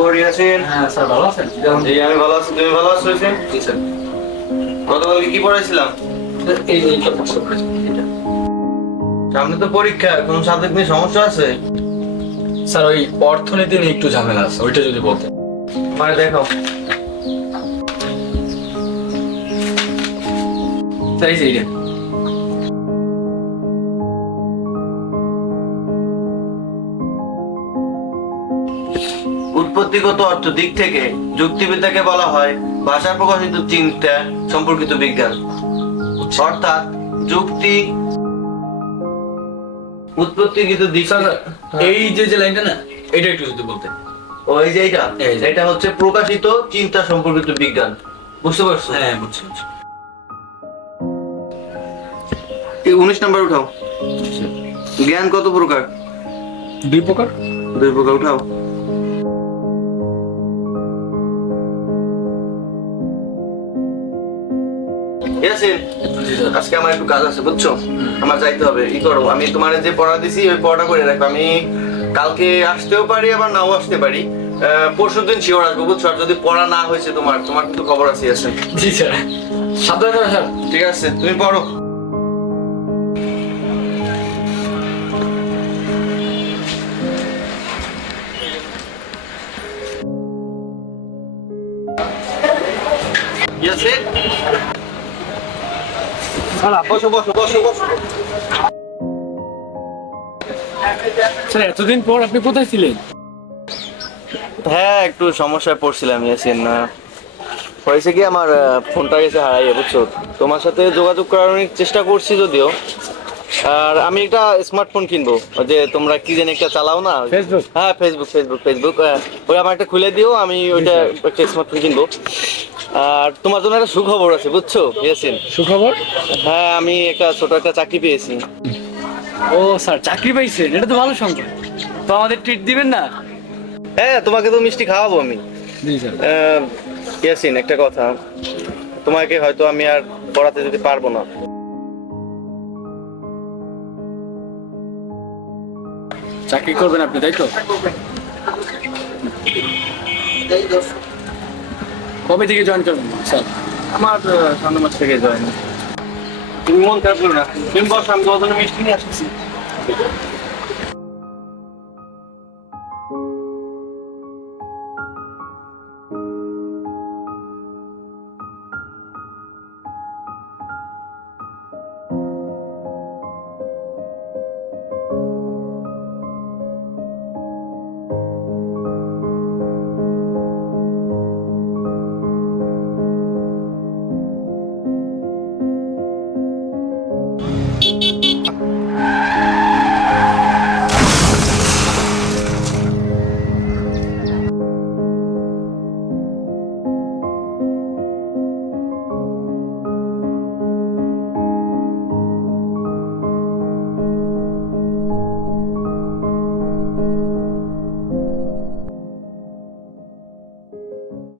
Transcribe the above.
খবর ইয়াসিন? হ্যাঁ স্যার, ভালো আছেন? জি আমি ভালো আছি, তুমি ভালো আছো ইয়াসিন? জি স্যার। গতকালকে কি পড়াইছিলাম? এইটা পাস করেছি এটা। সামনে তো পরীক্ষা, কোন সাবজেক্ট নিয়ে সমস্যা আছে? স্যার ওই অর্থনীতি নিয়ে একটু ঝামেলা আছে, ওইটা যদি বলতেন। মানে দেখো স্যার এই যে এইটা। উৎপত্তিগত অর্থ দিক থেকে যুক্তিবিদ্যাকে বলা হয় ভাষা প্রকাশিত চিন্তা সম্পর্কিত বিজ্ঞান। অর্থাৎ যুক্তি উৎপত্তিগত দিক স্যার থেকে- এই যে লাইনটা না, এটা একটু যদি বলতেন। ও এই যে এইটা এই যে। এটা হচ্ছে প্রকাশিত চিন্তা সম্পর্কিত বিজ্ঞান, বুঝতে পারছো? হ্যাঁ বুঝছি। এই 19 নাম্বার উঠাও। জ্ঞান কত প্রকার? দুই প্রকার। দুই প্রকার, উঠাও। ইয়াসিন, জি স্যার। আজকে আমার একটু কাজ আছে বুঝছো, আমার যাইতে হবে। ই করো, আমি তোমার যে পড়া দিছি ওই পড়াটা করে রাখো। আমি কালকে আসতেও পারি আবার নাও আসতে পারি। পরশুদিন শিওর আসবো বুঝছো। আর যদি পড়া না হয়েছে তোমার তোমার কিন্তু খবর আছে ইয়াসিন। জি স্যার, সাবধানে থাকবেন স্যার। ঠিক আছে, তুমি পড়ো। ইয়াসিন, বসো বসো বসো বসো। স্যার এতদিন পর আপনি কোথায় ছিলেন? হ্যাঁ একটু সমস্যায় পড়ছিলাম ইয়াসিন। হয়েছে কি, আমার ফোনটা গেছে হারাইয়া বুঝছো। তোমার সাথে যোগাযোগ করার অনেক চেষ্টা করছি যদিও। আর আমি একটা স্মার্টফোন কিনবো, ওই যে তোমরা কি জানি একটা চালাও না। ফেসবুক? হ্যাঁ ফেসবুক ফেসবুক ফেসবুক। ওই আমার একটা খুলে দিও, আমি ওইটা একটা স্মার্টফোন কিনবো। আর তোমার জন্য একটা সুখবর আছে বুঝছো ইয়াসিন। সুখবর? হ্যাঁ আমি একটা ছোট একটা চাকরি পেয়েছি। ও স্যার, চাকরি পাইছেন? এটা তো ভালো সংবাদ। তো আমাদের ট্রিট দিবেন না? হ্যাঁ তোমাকে তো মিষ্টি খাওয়াবো আমি। জি স্যার। ইয়াসিন একটা কথা, তোমাকে হয়তো আমি আর পড়াতে যেতে পারবো না। চাকরি করবেন আপনি, তাই তো? কবে থেকে জয়েন করবেন স্যার? আমার সামনের মাস থেকে জয়েন। তুমি মন খারাপ করো না, তুমি বসো, আমি তোমার জন্য মিষ্টি নিয়ে আসছি।